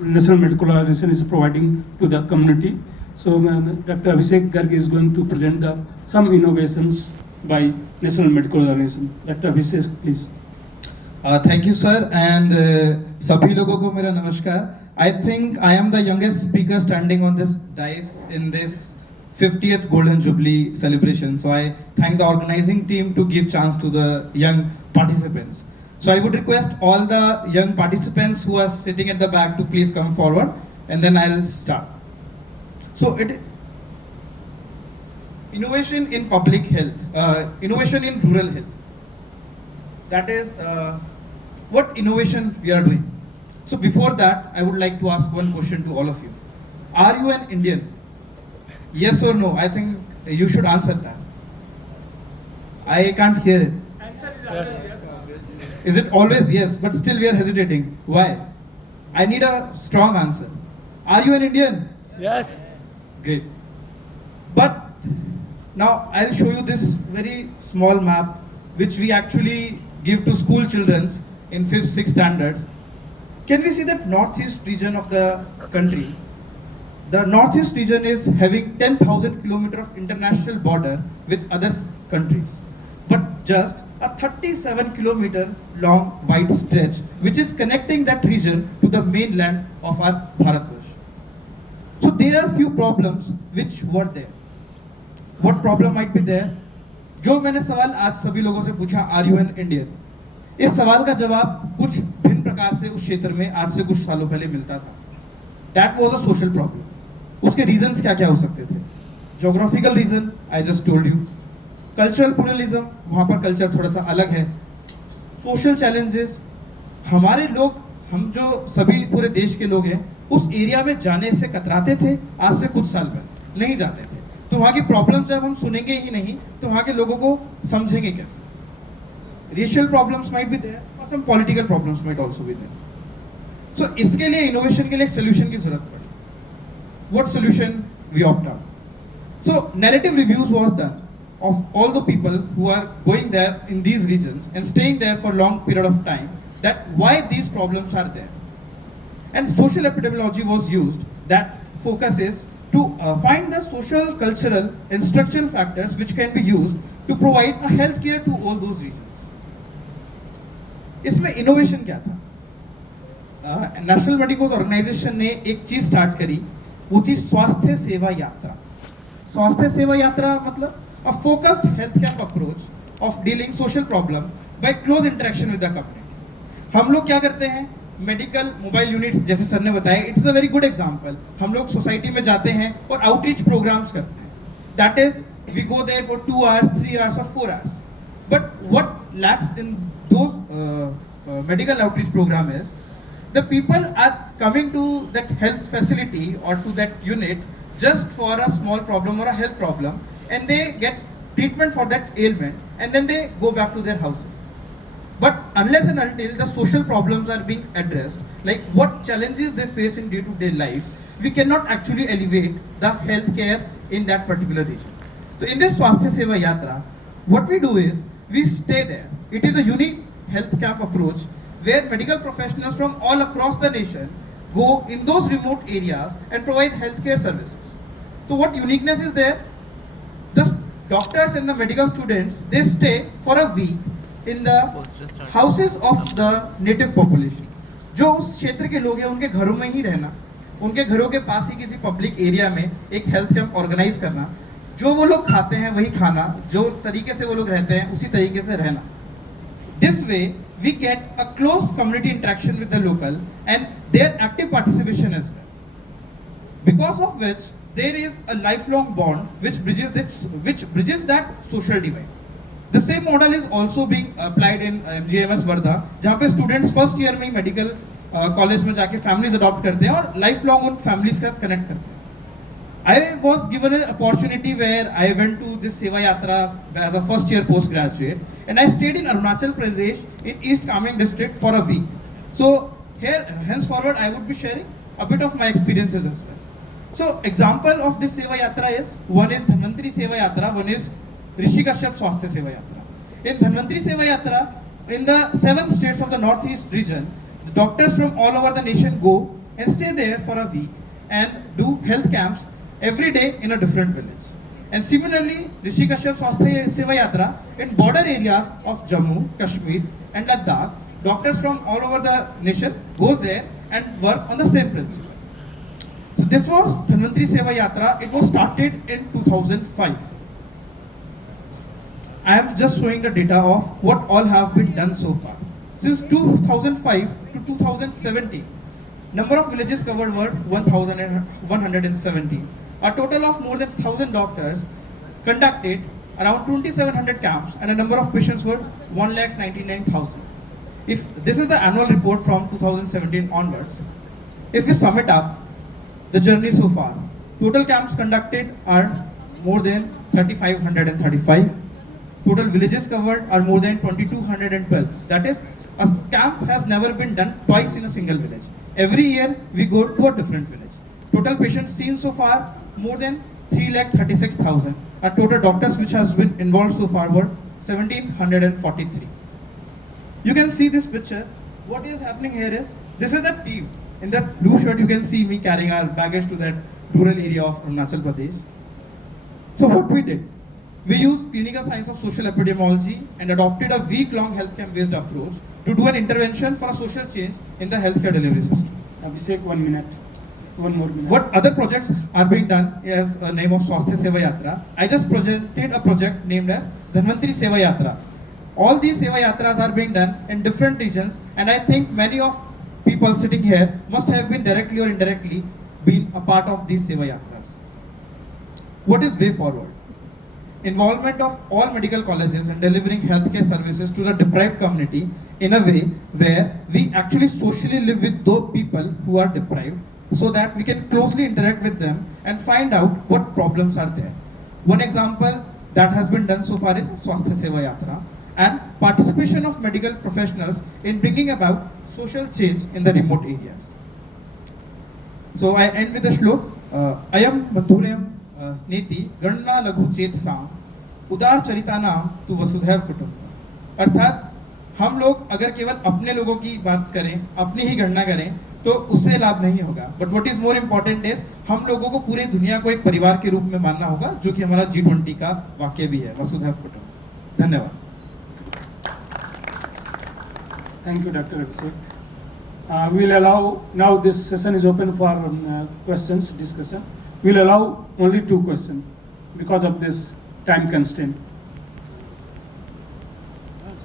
National Medical Organization is providing to the community. So Dr. Abhishek Garg is going to present some innovations by National Medical Organization. Dr. Abhishek, please. Thank you, sir, and सभी लोगों को मेरा नमस्कार. I think I am the youngest speaker standing on this dais in this 50th Golden Jubilee celebration. So I thank the organizing team to give chance to the young participants. So I would request all the young participants who are sitting at the back to please come forward, and then I'll start. So innovation in public health, innovation in rural health. That is what innovation we are doing. So before that, I would like to ask one question to all of you. Are you an Indian? Yes or no? I think you should answer that. I can't hear it. Answer is always yes. Is it always yes, but still we are hesitating? Why? I need a strong answer. Are you an Indian? Yes. Great. But now I'll show you this very small map which we actually give to school children in 5th, 6th standards. Can we see that northeast region of the country? The northeast region is having 10,000 kilometers of international border with other countries, but just a 37 kilometer long wide stretch which is connecting that region to the mainland of our Bharatvarsh. So there are few problems which were there. What problem might be there? जो मैंने सवाल आज सभी लोगों से पूछा, are you an Indian, इस सवाल का जवाब कुछ भिन्न प्रकार से उस क्षेत्र में आज से कुछ सालों पहले मिलता था. That was a social problem. उसके रीजंस क्या क्या हो सकते थे? Geographical reason I just told you, cultural pluralism, वहां पर कल्चर थोड़ा सा अलग है, सोशल चैलेंजेस, हमारे लोग, हम जो सभी पूरे देश के लोग हैं उस एरिया में जाने से कतराते थे आज से कुछ साल पहले, नहीं जाते थे. तो वहाँ की प्रॉब्लम्स जब हम सुनेंगे ही नहीं तो वहाँ के लोगों को समझेंगे कैसे? Racial problems might be there और some political problems might also be there. So इसके लिए, इनोवेशन के लिए एक सोल्यूशन की जरूरत पड़ी. What solution we opt out? So narrative reviews was done of all the people who are going there in these regions and staying there for long period of time, that why these problems are there. And social epidemiology was used, that focuses to find the social, cultural and structural factors which can be used to provide a health care to all those regions. इसमें innovation क्या था? National medical organisation ने एक चीज start करी, वो थी स्वास्थ्य सेवा यात्रा. स्वास्थ्य सेवा यात्रा मतलब a focused health camp approach of dealing social problem by close interaction with the community. हम लोग क्या करते हैं? मेडिकल मोबाइल यूनिट्स, जैसे सर ने बताया, it's a very good example. हम लोग सोसाइटी में जाते हैं और आउटरीच प्रोग्राम्स करते हैं. That is we go there for 2 hours, 3 hours or 4 hours. But what lacks in those medical outreach program is the people are coming to that health facility or to that unit just for a small problem or a health problem, and they get treatment for that ailment, and then they go back to their houses. But unless and until the social problems are being addressed, like what challenges they face in day-to-day life, we cannot actually elevate the health care in that particular region. So in this Swasthya Seva Yatra, what we do is, we stay there. It is a unique health camp approach where medical professionals from all across the nation go in those remote areas and provide healthcare services. So what uniqueness is there? The doctors and the medical students, they stay for a week in the houses of the native population. जो उस क्षेत्र के लोग हैं उनके घरों में ही रहना, उनके घरों के पास ही किसी पब्लिक एरिया में एक हेल्थ कैंप ऑर्गेनाइज करना, जो वो लोग खाते हैं वही खाना, जो तरीके से वो लोग रहते हैं उसी तरीके से रहना. This way we get a close community interaction with the local and their active participation as well, because of which there is a lifelong bond which bridges that social divide. The same model is also being applied in MGMS Wardha, जहाँ पे students first year में ही medical college में जाके families adopt करते हैं और life long उन families के साथ कनेक्ट करते हैं. I was given an opportunity where I went to this Seva Yatra as a first year postgraduate, and I stayed in Arunachal Pradesh in East Kameng district for a week. So here, henceforward, I would be sharing a bit of my experiences as well. So example of this Seva Yatra is, one is Dhanvantri Seva Yatra, one is Rishi Kashyap Swasthya Seva Yatra. In Dhanvantri Seva Yatra, in the 7 states of the northeast region, the doctors from all over the nation go and stay there for a week and do health camps every day in a different village. And similarly, Rishi Kashyap Swasthya Seva Yatra in border areas of Jammu, Kashmir and Ladakh, doctors from all over the nation goes there and work on the same principle. So this was Dhanvantri Seva Yatra. It was started in 2005. I am just showing the data of what all have been done so far. Since 2005 to 2017, number of villages covered were 1,170. A total of more than 1,000 doctors conducted around 2,700 camps, and a number of patients were 1,99,000. If this is the annual report from 2017 onwards, if we sum it up, the journey so far, total camps conducted are more than 3,535. Total villages covered are more than 2,212. That is, a camp has never been done twice in a single village. Every year we go to a different village. Total patients seen so far more than 3,36,000. And total doctors which has been involved so far were 1,743. You can see this picture. What is happening here is, this is a team. In that blue shirt you can see me carrying our baggage to that rural area of Arunachal Pradesh. So what we did, we used clinical science of social epidemiology and adopted a week-long health camp-based approach to do an intervention for a social change in the healthcare delivery system. Abhishek, 1 minute. One more minute. What other projects are being done as a name of Swasthya Seva Yatra? I just presented a project named as Dhanvantri Seva Yatra. All these Seva Yatras are being done in different regions, and I think many of people sitting here must have been directly or indirectly been a part of these Seva Yatras. What is way forward? Involvement of all medical colleges in delivering healthcare services to the deprived community in a way where we actually socially live with those people who are deprived, so that we can closely interact with them and find out what problems are there. One example that has been done so far is Swasthya Seva Yatra, and participation of medical professionals in bringing about social change in the remote areas. So I end with the shlok. Ayam Bandhuryam Neti Ganna Laghu Chet Sam उदार चरिता नाम तु वसुधैव कुटुंब. अर्थात हम लोग अगर केवल अपने लोगों की बात करें, अपनी ही गणना करें, तो उससे लाभ नहीं होगा. But what is more important is, हम लोगों को पूरी दुनिया को एक परिवार के रूप में मानना होगा, जो कि हमारा G20 का वाक्य भी है, वसुधैव कुटुंब. धन्यवाद. Thank you, Dr. Abhishek. We'll allow, now this session is open for questions, discussion. We'll allow only 2 questions because of this time constraint.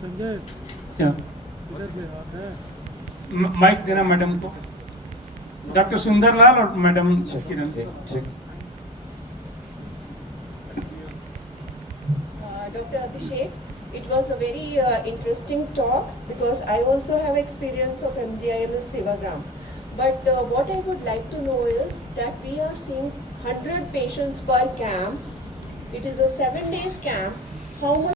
Sanjay Yeah. इधर पे बात है. माइक देना मैडम को. डॉक्टर सुंदरलाल और madam Kiran. Dr. Abhishek, it was a very interesting talk, because I also have experience of MGIMS Sevagram. But what I would like to know is that we are seeing 100 patients per camp. It is a 7 days camp. How much